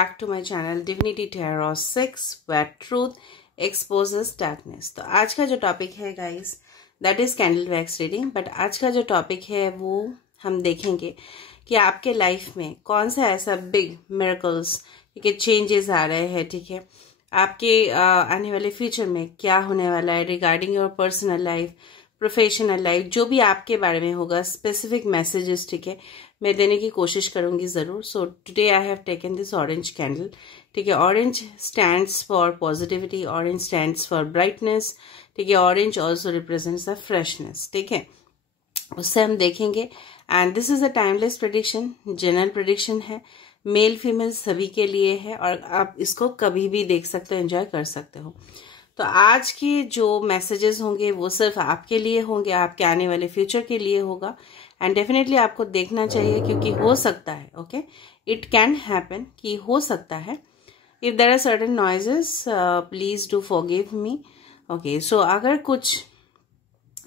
back to my channel Divinity Tarot 6 where truth exposes darkness। तो आज का जो टॉपिक है guys that is candle wax reading. But आज का जो टॉपिक है वो हम देखेंगे कि आपके लाइफ में कौन सा ऐसा बिग मिरेकल्स, ठीक है, चेंजेस आ रहे हैं, ठीक है, आपके आने वाले फ्यूचर में क्या होने वाला है regarding your personal life, professional life, जो भी आपके बारे में होगा, स्पेसिफिक मैसेजेस, ठीक है, मैं देने की कोशिश करूंगी जरूर। So today I have taken this orange candle, ठीक है। Orange stands for positivity, orange stands for brightness, ठीक है। Orange also represents the freshness, ठीक है। उससे हम देखेंगे and this is a timeless prediction, general prediction है, मेल फीमेल सभी के लिए है और आप इसको कभी भी देख सकते हो, एंजॉय कर सकते हो। तो आज की जो मैसेजेस होंगे वो सिर्फ आपके लिए होंगे, आपके आने वाले फ्यूचर के लिए होगा एंड डेफिनेटली आपको देखना चाहिए क्योंकि हो सकता है, ओके, इट कैन हैपन कि हो सकता है। If there are certain noises please do forgive me, okay. So अगर कुछ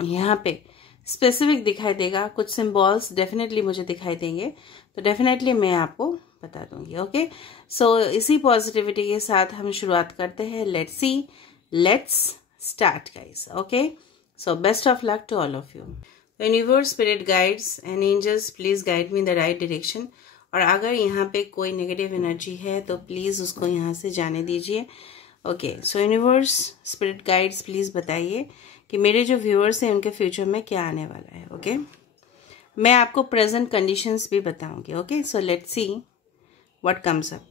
यहाँ पे स्पेसिफिक दिखाई देगा, कुछ सिंबल्स डेफिनेटली मुझे दिखाई देंगे तो डेफिनेटली मैं आपको बता दूंगी, ओके। सो इसी पॉजिटिविटी के साथ हम शुरुआत करते हैं। Let's start guys, okay. So best of luck to all of you. Universe, spirit guides and angels please guide me in the right direction. और अगर यहाँ पे कोई नेगेटिव एनर्जी है तो प्लीज उसको यहाँ से जाने दीजिए, okay. So universe, spirit guides please बताइए कि मेरे जो व्यूअर्स हैं उनके फ्यूचर में क्या आने वाला है, ओके। मैं आपको प्रेजेंट कंडीशंस भी बताऊंगी, okay. So let's see what comes up.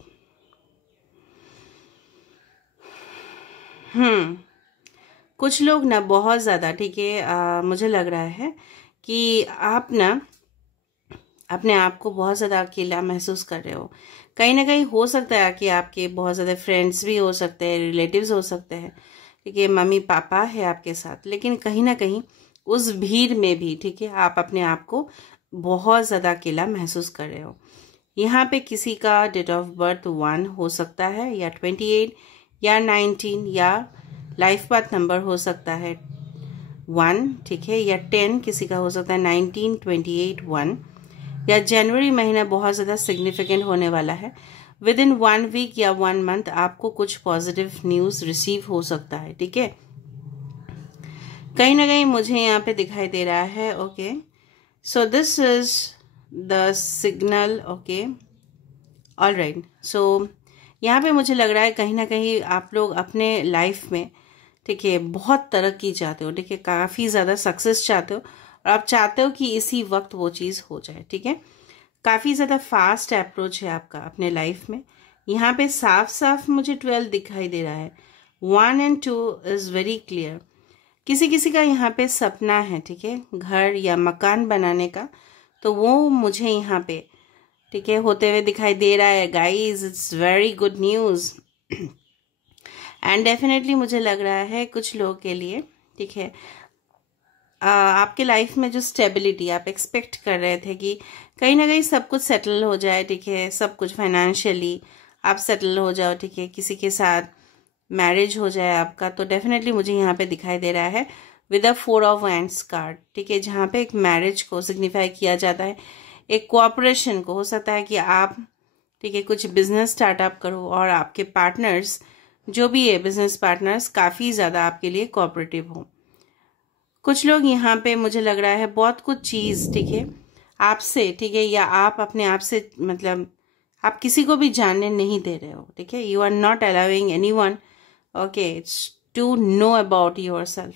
कुछ लोग ना बहुत ज़्यादा, ठीक है, मुझे लग रहा है कि आप ना अपने आप को बहुत ज़्यादा अकेला महसूस कर रहे हो। कहीं ना कहीं हो सकता है कि आपके बहुत ज़्यादा फ्रेंड्स भी हो सकते हैं, रिलेटिव्स हो सकते हैं, ठीक है, मम्मी पापा है आपके साथ, लेकिन कहीं ना कहीं उस भीड़ में भी, ठीक है, आप अपने आप को बहुत ज़्यादा अकेला महसूस कर रहे हो। यहाँ पे किसी का डेट ऑफ बर्थ 1 हो सकता है या 28 या 19 या लाइफ पाथ नंबर हो सकता है 1, ठीक है, या 10 किसी का हो सकता है 19, 28, 1, या जनवरी महीना बहुत ज़्यादा सिग्निफिकेंट होने वाला है। विद इन 1 वीक या 1 मंथ आपको कुछ पॉजिटिव न्यूज़ रिसीव हो सकता है, ठीक है। कहीं ना कहीं मुझे यहाँ पे दिखाई दे रहा है, okay. So this is the signal, okay, all right. सो यहाँ पे मुझे लग रहा है कहीं ना कहीं आप लोग अपने लाइफ में, ठीक है, बहुत तरक्की चाहते हो, ठीक है, काफ़ी ज़्यादा सक्सेस चाहते हो और आप चाहते हो कि इसी वक्त वो चीज़ हो जाए, ठीक है। काफ़ी ज़्यादा फास्ट अप्रोच है आपका अपने लाइफ में। यहाँ पे साफ साफ मुझे 12 दिखाई दे रहा है, 1 एंड 2 इज़ वेरी क्लियर। किसी किसी का यहाँ पे सपना है, ठीक है, घर या मकान बनाने का, तो वो मुझे यहाँ पे, ठीक है, होते हुए दिखाई दे रहा है guys. It's very good news and definitely मुझे लग रहा है कुछ लोगों के लिए, ठीक है, आपके लाइफ में जो स्टेबिलिटी आप एक्सपेक्ट कर रहे थे कि कहीं ना कहीं सब कुछ सेटल हो जाए, ठीक है, सब कुछ फाइनेंशियली आप सेटल हो जाओ, ठीक है, किसी के साथ मैरिज हो जाए आपका, तो डेफिनेटली मुझे यहाँ पे दिखाई दे रहा है with a 4 of wands card, ठीक है, जहाँ पे एक मैरिज को सिग्निफाई किया जाता है, एक कोऑपरेशन को। हो सकता है कि आप, ठीक है, कुछ बिजनेस स्टार्टअप करो और आपके पार्टनर्स जो भी है, बिजनेस पार्टनर्स काफ़ी ज़्यादा आपके लिए कोऑपरेटिव हो। कुछ लोग यहाँ पे मुझे लग रहा है बहुत कुछ चीज़, ठीक है, आपसे, ठीक है, या आप अपने आप से, मतलब आप किसी को भी जानने नहीं दे रहे हो, ठीक है, you are not allowing anyone, okay, it's to know about yourself.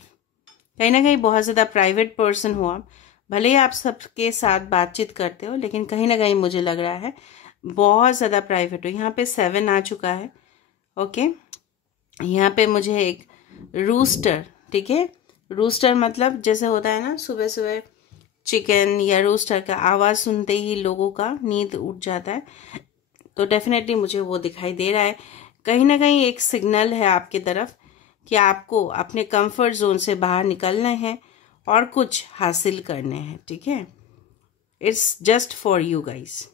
कहीं ना कहीं बहुत ज़्यादा प्राइवेट पर्सन हो आप, भले ही आप सबके साथ बातचीत करते हो, लेकिन कहीं ना कहीं मुझे लग रहा है बहुत ज़्यादा प्राइवेट हो। यहाँ पे 7 आ चुका है, ओके। यहाँ पे मुझे एक रूस्टर, ठीक है, रूस्टर मतलब जैसे होता है ना, सुबह सुबह चिकन या रूस्टर का आवाज़ सुनते ही लोगों का नींद उठ जाता है, तो डेफिनेटली मुझे वो दिखाई दे रहा है। कहीं ना कहीं एक सिग्नल है आपकी तरफ कि आपको अपने कंफर्ट जोन से बाहर निकलना है और कुछ हासिल करने हैं, ठीक है। It's just for you guys.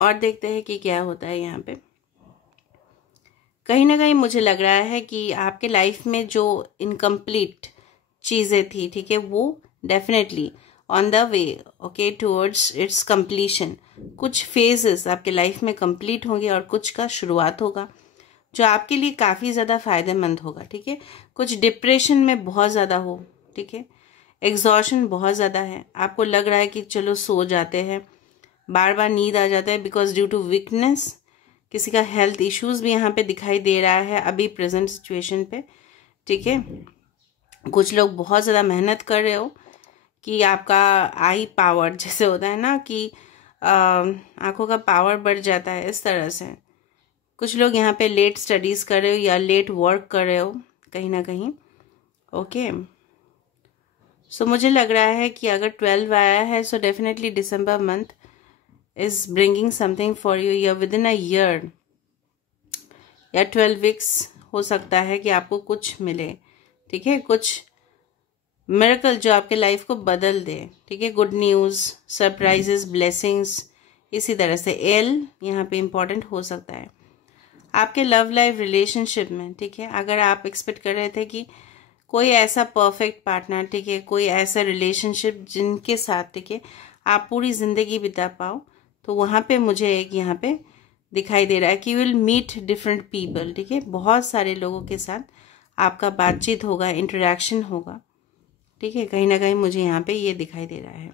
और देखते हैं कि क्या होता है यहाँ पे। कहीं ना कहीं मुझे लग रहा है कि आपके लाइफ में जो इनकम्प्लीट चीज़ें थी, ठीक है, वो definitely on the way, okay, towards it's completion. कुछ फेजेस आपके लाइफ में कंप्लीट होंगे और कुछ का शुरुआत होगा जो आपके लिए काफ़ी ज़्यादा फायदेमंद होगा, ठीक है। कुछ डिप्रेशन में बहुत ज़्यादा हो, ठीक है, एग्जॉशन बहुत ज़्यादा है, आपको लग रहा है कि चलो सो जाते हैं, बार बार नींद आ जाता है बिकॉज ड्यू टू वीकनेस। किसी का हेल्थ इश्यूज भी यहाँ पे दिखाई दे रहा है अभी प्रेजेंट सिचुएशन पे, ठीक है। कुछ लोग बहुत ज़्यादा मेहनत कर रहे हो कि आपका आई पावर जैसे होता है ना कि आंखों का पावर बढ़ जाता है, इस तरह से। कुछ लोग यहाँ पे लेट स्टडीज़ कर रहे हो या लेट वर्क कर रहे हो कहीं ना कहीं, ओके। सो मुझे लग रहा है कि अगर 12 आया है so definitely December month is bringing something for you, या विद इन अ ईयर या 12 वीक्स हो सकता है कि आपको कुछ मिले, ठीक है, कुछ मिरेकल जो आपके लाइफ को बदल दे, ठीक है। गुड न्यूज़, सरप्राइजेस, ब्लेसिंग्स, इसी तरह से एल यहाँ पे इम्पॉर्टेंट हो सकता है आपके लव लाइफ रिलेशनशिप में, ठीक है। अगर आप एक्सपेक्ट कर रहे थे कि कोई ऐसा परफेक्ट पार्टनर, ठीक है, कोई ऐसा रिलेशनशिप जिनके साथ, ठीक है, आप पूरी ज़िंदगी बिता पाओ, तो वहाँ पे मुझे एक यहाँ पे दिखाई दे रहा है कि विल मीट डिफरेंट पीपल, ठीक है। बहुत सारे लोगों के साथ आपका बातचीत होगा, इंटरेक्शन होगा, ठीक है। कहीं ना कहीं मुझे यहाँ पे ये दिखाई दे रहा है।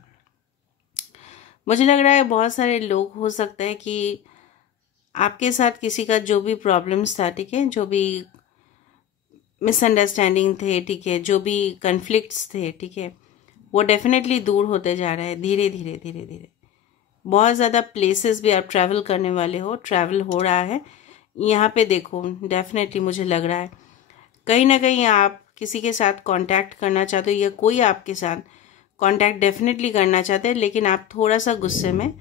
मुझे लग रहा है बहुत सारे लोग हो सकता है कि आपके साथ किसी का जो भी प्रॉब्लम्स था, ठीक है, जो भी मिसअंडरस्टैंडिंग थे, ठीक है, जो भी कन्फ्लिक्ट्स थे, ठीक है, वो डेफिनेटली दूर होते जा रहा है धीरे धीरे धीरे धीरे। बहुत ज़्यादा प्लेसेस भी आप ट्रैवल करने वाले हो, ट्रैवल हो रहा है यहाँ पे, देखो डेफिनेटली मुझे लग रहा है कहीं ना कहीं आप किसी के साथ कांटेक्ट करना चाहते हो या कोई आपके साथ कांटेक्ट डेफिनेटली करना चाहते हैं, लेकिन आप थोड़ा सा गुस्से में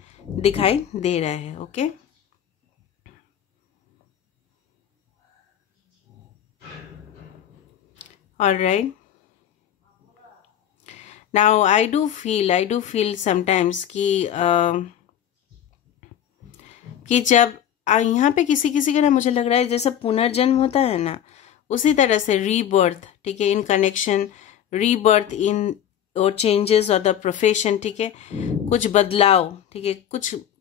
दिखाई दे रहे हैं, okay. Alright, now I do feel sometimes कि जब यहाँ पे किसी किसी का ना मुझे लग रहा है जैसा पुनर्जन्म होता है ना, उसी तरह से रीबर्थ, ठीक है, इन कनेक्शन, रीबर्थ इन और चेंजेस और द प्रोफेशन, ठीक है, कुछ बदलाव, ठीक है,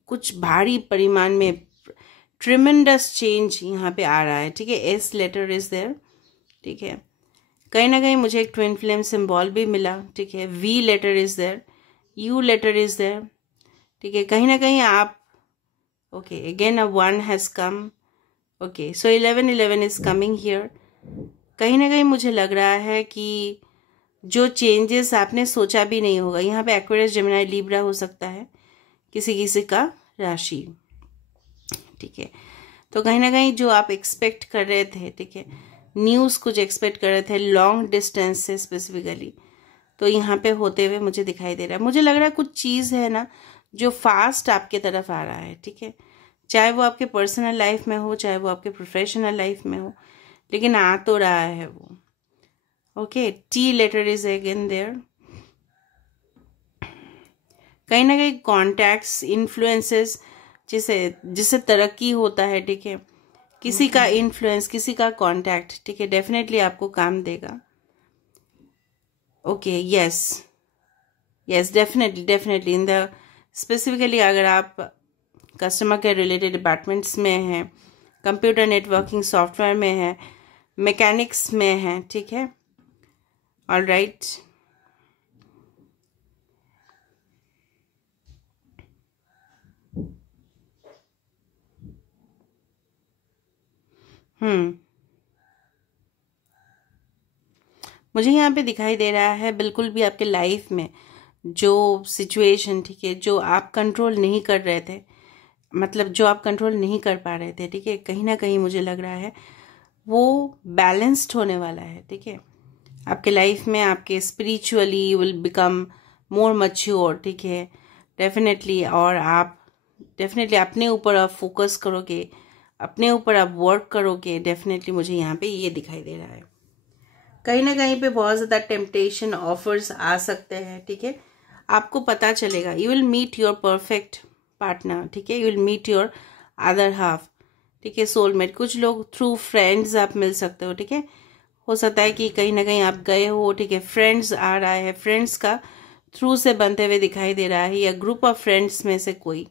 कुछ भारी परिमाण में ट्रिमेंडस चेंज यहाँ पे आ रहा है, ठीक है। एस लेटर इज देयर, ठीक है। कहीं ना कहीं मुझे एक ट्विन फ्लेम सिंबल भी मिला, ठीक है। V letter is there, U letter is there, ठीक है। कहीं ना कहीं आप, okay, again a 1 has come, okay, so 11 is coming here. कहीं ना कहीं मुझे लग रहा है कि जो चेंजेस आपने सोचा भी नहीं होगा, यहाँ पे एक्वेरियस, जेमिनी, लिब्रा हो सकता है किसी किसी का राशि, ठीक है। तो कहीं ना कहीं जो आप एक्सपेक्ट कर रहे थे, ठीक है, न्यूज़ कुछ एक्सपेक्ट कर रहे थे लॉन्ग डिस्टेंस से स्पेसिफिकली, तो यहाँ पे होते हुए मुझे दिखाई दे रहा है। मुझे लग रहा है कुछ चीज़ है ना जो फास्ट आपके तरफ आ रहा है, ठीक है, चाहे वो आपके पर्सनल लाइफ में हो, चाहे वो आपके प्रोफेशनल लाइफ में हो, लेकिन आ तो रहा है वो, okay. T letter is again there. कहीं ना कहीं कॉन्टैक्ट्स, इन्फ्लुएंसेस, जिसे तरक्की होता है, ठीक है, किसी का इन्फ्लुएंस, किसी का कांटेक्ट, ठीक है, डेफिनेटली आपको काम देगा, okay. Yes definitely in the specifically अगर आप कस्टमर केयर रिलेटेड डिपार्टमेंट्स में हैं, कंप्यूटर नेटवर्किंग सॉफ्टवेयर में है, मैकेनिक्स में है, ठीक है, ऑलराइट। मुझे यहाँ पे दिखाई दे रहा है बिल्कुल भी आपके लाइफ में जो सिचुएशन, ठीक है, जो आप कंट्रोल नहीं कर रहे थे, मतलब जो आप कंट्रोल नहीं कर पा रहे थे, ठीक है, कहीं ना कहीं मुझे लग रहा है वो बैलेंस्ड होने वाला है, ठीक है। आपके लाइफ में आपके spiritually you will become more mature, ठीक है, डेफिनेटली। और आप डेफिनेटली अपने ऊपर आप फोकस करोगे, अपने ऊपर आप वर्क करोगे, डेफिनेटली मुझे यहाँ पे ये दिखाई दे रहा है। कहीं ना कहीं पे बहुत ज़्यादा टेम्पटेशन ऑफर्स आ सकते हैं, ठीक है, आपको पता चलेगा, you will meet your perfect partner, ठीक है, you will meet your other half, ठीक है, सोलमेट। कुछ लोग थ्रू फ्रेंड्स आप मिल सकते हो, ठीक है, हो सकता है कि कहीं ना कहीं आप गए हो, ठीक है, फ्रेंड्स आ रहा है, फ्रेंड्स का थ्रू से बनते हुए दिखाई दे रहा है, या ग्रुप ऑफ फ्रेंड्स में से कोई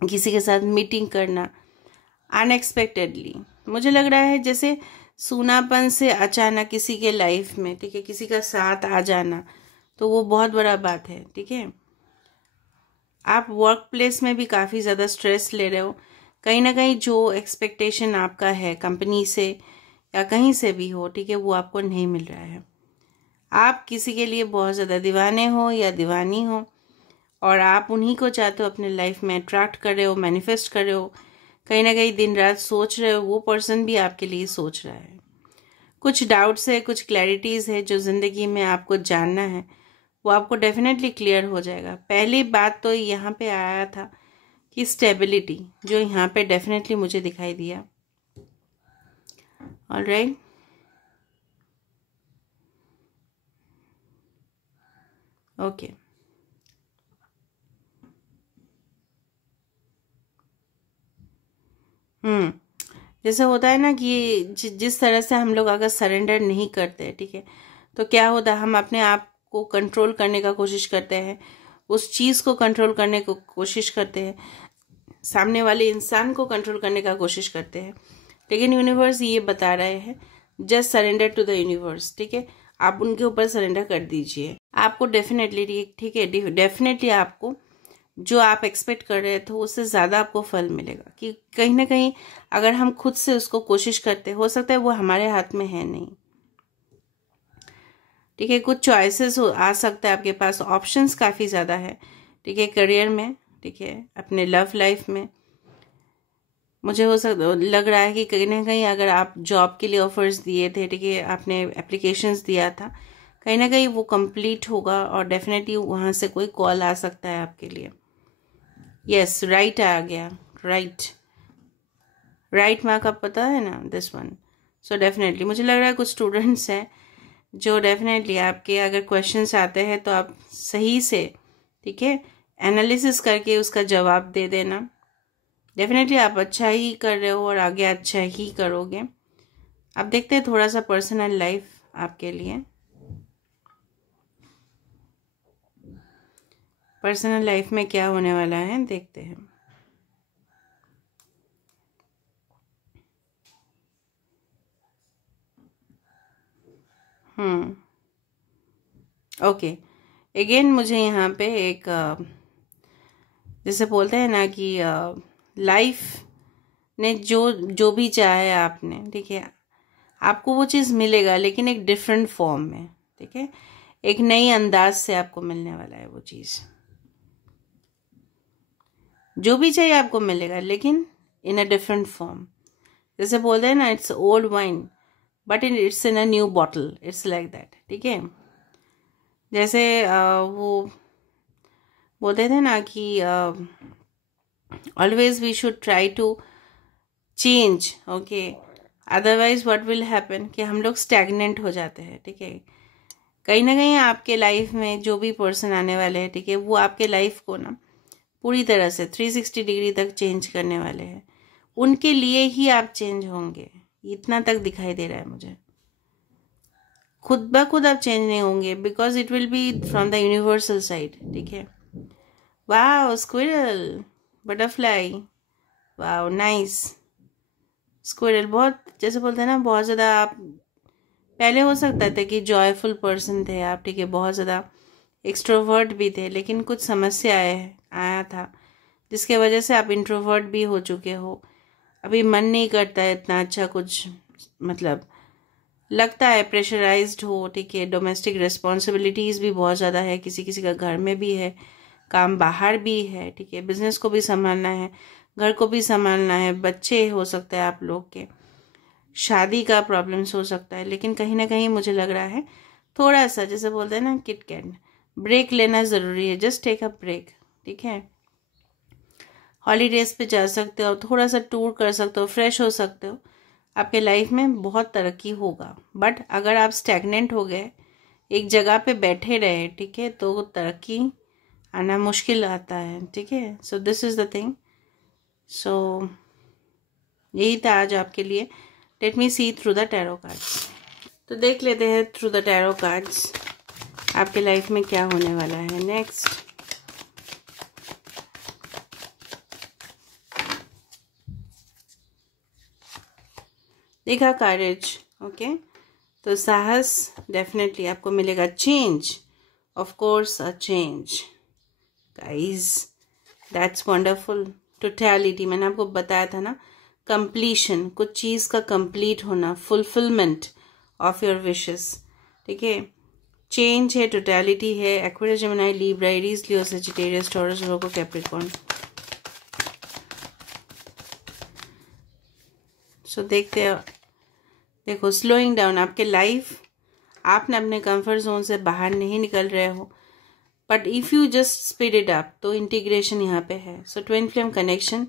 किसी के साथ मीटिंग करना अनएक्सपेक्टेडली। मुझे लग रहा है जैसे सूनापन से अचानक किसी के लाइफ में, ठीक है, किसी का साथ आ जाना, तो वो बहुत बड़ा बात है। ठीक है, आप वर्क प्लेस में भी काफ़ी ज़्यादा स्ट्रेस ले रहे हो। कहीं ना कहीं जो एक्सपेक्टेशन आपका है कंपनी से या कहीं से भी हो, ठीक है, वो आपको नहीं मिल रहा है। आप किसी के लिए बहुत ज़्यादा दीवाने हो या दीवानी हो, और आप उन्हीं को चाहते हो अपने लाइफ में अट्रैक्ट कर रहे हो, मैनिफेस्ट कर रहे हो, कहीं ना कहीं दिन रात सोच रहे हो, वो पर्सन भी आपके लिए सोच रहा है। कुछ डाउट्स है, कुछ क्लैरिटीज़ है जो ज़िंदगी में आपको जानना है, वो आपको डेफिनेटली क्लियर हो जाएगा। पहली बात तो यहाँ पे आया था कि स्टेबिलिटी, जो यहाँ पे डेफिनेटली मुझे दिखाई दिया। Alright, okay. जैसे होता है ना कि जिस तरह से हम लोग अगर सरेंडर नहीं करते, ठीक है, तो क्या होता है, हम अपने आप को कंट्रोल करने का कोशिश करते हैं, उस चीज़ को कंट्रोल करने को कोशिश करते हैं, सामने वाले इंसान को कंट्रोल करने का कोशिश करते हैं। लेकिन यूनिवर्स ये बता रहे हैं, just surrender to the universe. ठीक है, आप उनके ऊपर सरेंडर कर दीजिए, आपको डेफिनेटली, ठीक है, डेफिनेटली आपको जो आप एक्सपेक्ट कर रहे थे उससे ज़्यादा आपको फल मिलेगा। कि कहीं ना कहीं अगर हम खुद से उसको कोशिश करते, हो सकता है वो हमारे हाथ में है नहीं। ठीक है, कुछ चॉइसेस आ सकता है आपके पास, ऑप्शंस काफ़ी ज़्यादा है। ठीक है, करियर में, ठीक है, अपने लव लाइफ में, मुझे हो सकता लग रहा है कि कहीं ना कहीं अगर आप जॉब के लिए ऑफर्स दिए थे, ठीक है, आपने एप्लीकेशंस दिया था, कहीं ना कहीं वो कंप्लीट होगा और डेफिनेटली वहाँ से कोई कॉल आ सकता है आपके लिए। यस, राइट आ गया, राइट मार्क आप पता है ना, दिस वन। सो डेफिनेटली मुझे लग रहा है कुछ स्टूडेंट्स हैं जो डेफिनेटली आपके अगर क्वेश्चंस आते हैं तो आप सही से, ठीक है, एनालिसिस करके उसका जवाब दे देना। डेफिनेटली आप अच्छा ही कर रहे हो और आगे अच्छा ही करोगे। अब देखते हैं थोड़ा सा पर्सनल लाइफ आपके लिए, पर्सनल लाइफ में क्या होने वाला है, देखते हैं। ओके, अगेन मुझे यहाँ पे एक जैसे बोलते हैं ना कि लाइफ ने जो भी चाहे आपने, ठीक है, आपको वो चीज़ मिलेगा, लेकिन एक डिफरेंट फॉर्म में। ठीक है, एक नई अंदाज से आपको मिलने वाला है वो चीज़। जो भी चाहिए आपको मिलेगा, लेकिन इन अ डिफरेंट फॉर्म। जैसे बोलते हैं ना, it's old wine but it's in a new bottle, it's like that. ठीक है, जैसे वो बोलते थे ना कि always we should try to change, okay, otherwise what will happen कि हम लोग स्टैग्नेंट हो जाते हैं। ठीक है, कहीं ना कहीं आपके लाइफ में जो भी पर्सन आने वाले हैं, ठीक है, वो आपके लाइफ को ना पूरी तरह से 360 डिग्री तक चेंज करने वाले हैं। उनके लिए ही आप चेंज होंगे, इतना तक दिखाई दे रहा है मुझे। खुद ब खुद आप चेंज नहीं होंगे, because it will be from the universal side. ठीक है, wow, squirrel, butterfly, wow, nice. Squirrel बहुत, जैसे बोलते हैं ना, बहुत ज़्यादा आप पहले हो सकता था कि जॉयफुल पर्सन थे आप, ठीक है, बहुत ज़्यादा एक्सट्रोवर्ट भी थे, लेकिन कुछ समस्या आया था जिसके वजह से आप इंट्रोवर्ट भी हो चुके हो। अभी मन नहीं करता है इतना अच्छा कुछ, मतलब लगता है प्रेशराइज्ड हो। ठीक है, डोमेस्टिक रिस्पॉन्सिबिलिटीज़ भी बहुत ज़्यादा है, किसी किसी का घर में भी है, काम बाहर भी है। ठीक है, बिजनेस को भी संभालना है, घर को भी संभालना है, बच्चे हो सकते हैं आप लोग के, शादी का प्रॉब्लम्स हो सकता है। लेकिन कहीं ना कहीं मुझे लग रहा है थोड़ा सा, जैसे बोलते हैं ना, किट कैट, ब्रेक लेना ज़रूरी है, जस्ट टेक अ ब्रेक। ठीक है, हॉलीडेज पे जा सकते हो, थोड़ा सा टूर कर सकते हो, फ्रेश हो सकते हो, आपके लाइफ में बहुत तरक्की होगा। बट अगर आप स्टैग्नेंट हो गए, एक जगह पे बैठे रहे, ठीक है, तो तरक्की आना मुश्किल आता है। ठीक है, so this is the thing. So यही था आज आपके लिए। Let me see through the tarot cards. तो देख लेते हैं थ्रू द टैरो कार्ड्स आपके लाइफ में क्या होने वाला है नेक्स्ट। देखा करेज, ओके, तो साहस डेफिनेटली आपको मिलेगा। Change, of course a change guys, that's wonderful. Totality, मैंने आपको बताया था ना, कंप्लीशन, कुछ चीज का कंप्लीट होना, फुलफिलमेंट ऑफ योर विशेस, ठीक है। चेंज है, टोटलिटी है। एक्वेरियस, जेमिनी, लिब्रा, एरीज, लियो, सजिटेरियस, टॉरस, वर्गो, कैप्रिकॉर्न। सो देखते हैं, देखो स्लोइंग डाउन, आपके लाइफ, आप ना अपने कंफर्ट जोन से बाहर नहीं निकल रहे हो, but if you just speed it up तो इंटीग्रेशन यहाँ पे है। सो ट्विन फ्लेम कनेक्शन,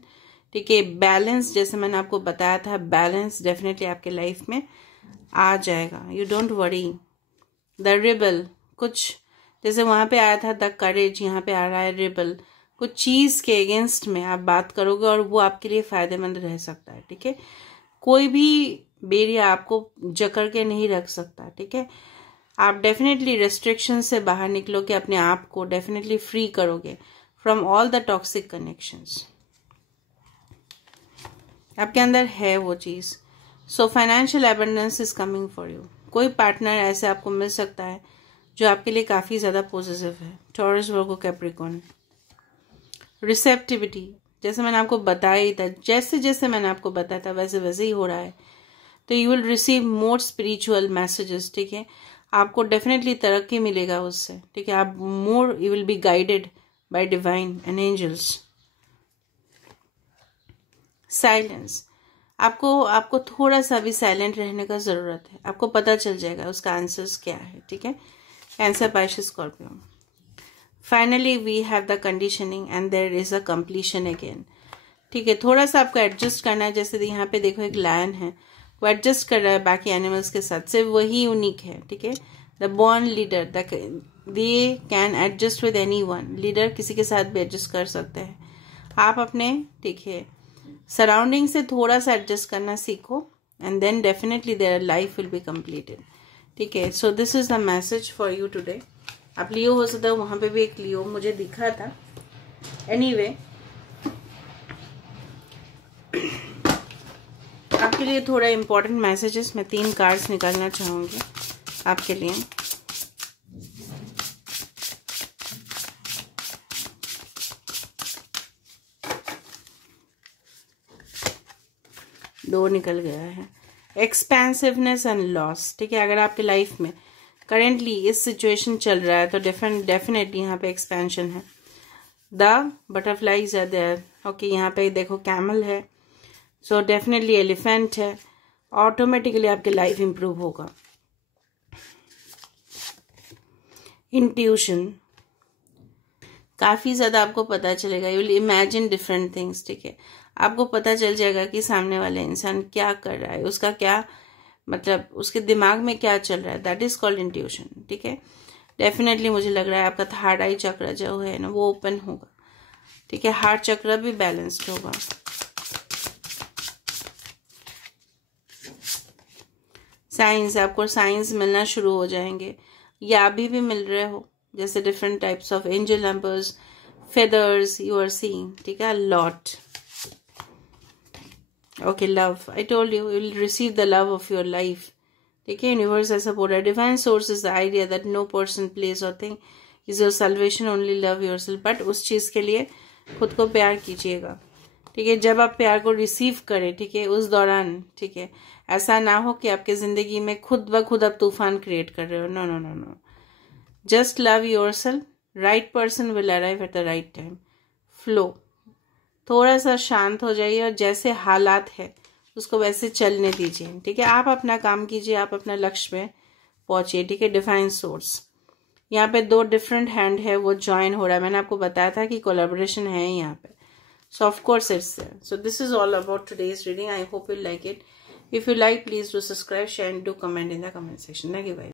ठीक है। बैलेंस, जैसे मैंने आपको बताया था, बैलेंस डेफिनेटली आपके लाइफ में आ जाएगा। You don't worry. The rebel, कुछ जैसे वहां पे आया था द करेज, यहाँ पे आ रहा है रिबल। कुछ चीज के अगेंस्ट में आप बात करोगे और वो आपके लिए फायदेमंद रह सकता है, ठीक है। कोई भी बेरिया आपको जकड़ के नहीं रख सकता, ठीक है। आप डेफिनेटली रेस्ट्रिक्शन से बाहर निकलोगे, अपने आप को डेफिनेटली फ्री करोगे from all the toxic connections. आपके अंदर है वो चीज। So financial abundance is coming for you. कोई पार्टनर ऐसे आपको मिल सकता है जो आपके लिए काफी ज्यादा पॉजिटिव है। टॉरस, वर्गो, कैप्रिकॉर्न। रिसेप्टिविटी, जैसे मैंने आपको बताया ही था, जैसे जैसे मैंने आपको बताया था वैसे वैसे ही हो रहा है। तो you will receive more spiritual messages, ठीक है। आपको डेफिनेटली तरक्की मिलेगा उससे, ठीक है। आप more, you will be guided by divine and angels. Silence, आपको थोड़ा सा भी साइलेंट रहने का जरूरत है। आपको पता चल जाएगा उसका आंसर्स क्या है, ठीक है। Cancer, Pisces, Scorpio. Finally we have the conditioning and there is a completion again, ठीक है। थोड़ा सा आपको एडजस्ट करना है। जैसे यहाँ पे देखो एक लायन है, वो एडजस्ट कर रहा है बाकी एनिमल्स के साथ, सिर्फ वही यूनिक है, ठीक है। The born leader, they can adjust with anyone. Leader किसी के साथ भी एडजस्ट कर सकते हैं। आप अपने, ठीक है, सराउंडिंग से थोड़ा सा एडजस्ट करना सीखो and then definitely their life will be completed, ठीक है। So this is the message for you today. आप लियो हो सकता है, वहां पे भी एक लियो मुझे दिखा था। एनीवे, आपके लिए थोड़ा इंपॉर्टेंट मैसेजेस, मैं 3 कार्ड्स निकालना चाहूंगी आपके लिए। दो निकल गया है। एक्सपेंसिवनेस एंड लॉस, ठीक है। अगर आपके लाइफ में करेंटली इस सिचुएशन चल रहा है तो डेफिनेटली यहाँ पे एक्सपेंशन है। The butterflies are there, okay. यहाँ पे देखो कैमल है, सो डेफिनेटली एलिफेंट है। ऑटोमेटिकली आपकी लाइफ इंप्रूव होगा। इंट्यूशन, काफी ज्यादा आपको पता चलेगा। You will imagine different things, ठीक है। आपको पता चल जाएगा कि सामने वाले इंसान क्या कर रहा है, उसका क्या मतलब, उसके दिमाग में क्या चल रहा है। दैट इज कॉल्ड इंट्यूशन, ठीक है। डेफिनेटली मुझे लग रहा है आपका थर्ड आई चक्र जो है ना वो ओपन होगा, ठीक है। हार्ट चक्र भी बैलेंस्ड होगा। साइंस, आपको साइंस मिलना शुरू हो जाएंगे या अभी भी मिल रहे हो, जैसे different types of angel numbers, feathers you are seeing, ठीक है। Lot, okay. Love, I told you will receive the love of your life, ठीक है। यूनिवर्स ऐसा बोल रहा है। Divine source is the idea that no person, place और thing is your salvation, only love yourself. But उस चीज के लिए खुद को प्यार कीजिएगा, ठीक है। जब आप प्यार को रिसीव करें, ठीक है, उस दौरान, ठीक है, ऐसा ना हो कि आपके जिंदगी में खुद ब खुद आप तूफान क्रिएट कर रहे हो। No no no no, just love yourself. Right person will arrive at the right time. Flow, थोड़ा सा शांत हो जाइए और जैसे हालात है उसको वैसे चलने दीजिए, ठीक है। आप अपना काम कीजिए, आप अपना लक्ष्य में पहुंचिए, ठीक है। डिवाइन सोर्स, यहाँ पे 2 डिफरेंट हैंड है, वो ज्वाइन हो रहा है। मैंने आपको बताया था कि कोलैबोरेशन है यहाँ पे। So of course it's there. So this is all about today's reading. I hope you like it. If you like, please do subscribe, share and do comment in the comment section. Thank you guys.